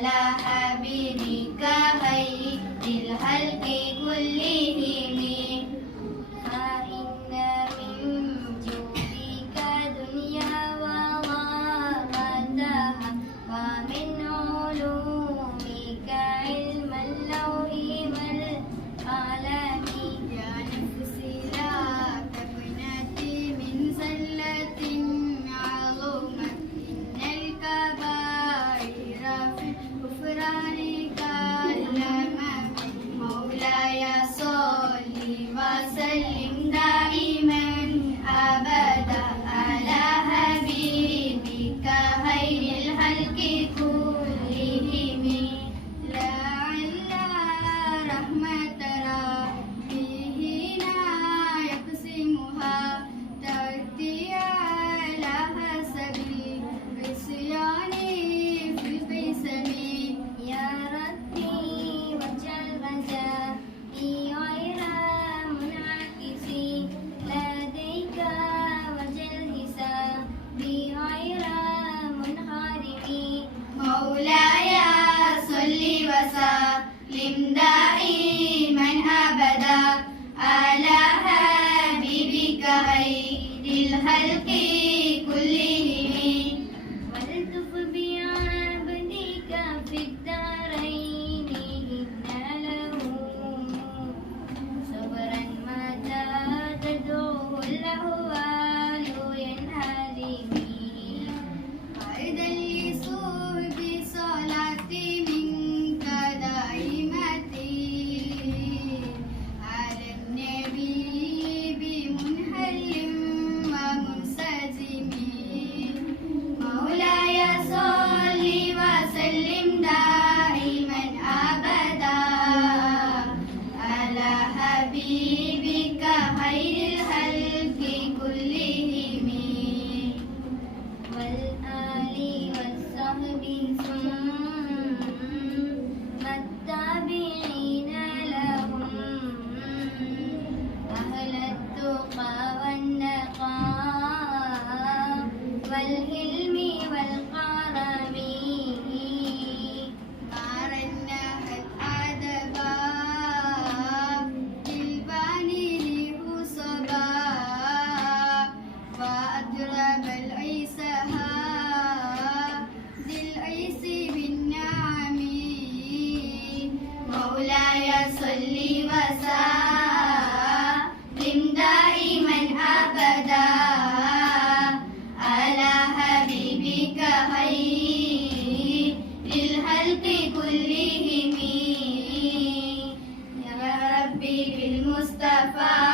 على حبيبك خير الخلق كلهم فإن من جودك دنيا وغابتها ومن علومك علم اللوح والقلم يا نفسي لا تقنطي من زلة عظمت إن الكبائر في الغفران كالأمم مولاي صل وسلم دائما أبدا على حبيبك خير الخلق كلهم لعل رحمة ربه يقسمها تأتي على حسب العصيان في القسم يا ربي واجعل غزائي غير منعكس لديك واجعل حسابي غير منحرف مولاي صل وسلم دائما أبدا على حبيبك خير الخلق كلهم والتف بعبدك في الدارين إن له صبرا متى تدعوه الأهوال ينهدم أيضا لصحب صلاتي منك دائمتي على النبي بمنهل ومنسجم مولاي صل وسلم دائما أبدا على حبيبك خير الخلق كلهم والآل والصحب ثم التابعين لهم أهل التقى والنقاء والحلم والكرم أرناها الأدبا بالباني لحسبا وأضرب العيسها ذي العيس بالنعم مولاي صل وسلم دائما أبدا على حبيبك خير الخلق كلهم يا ربي بالمصطفى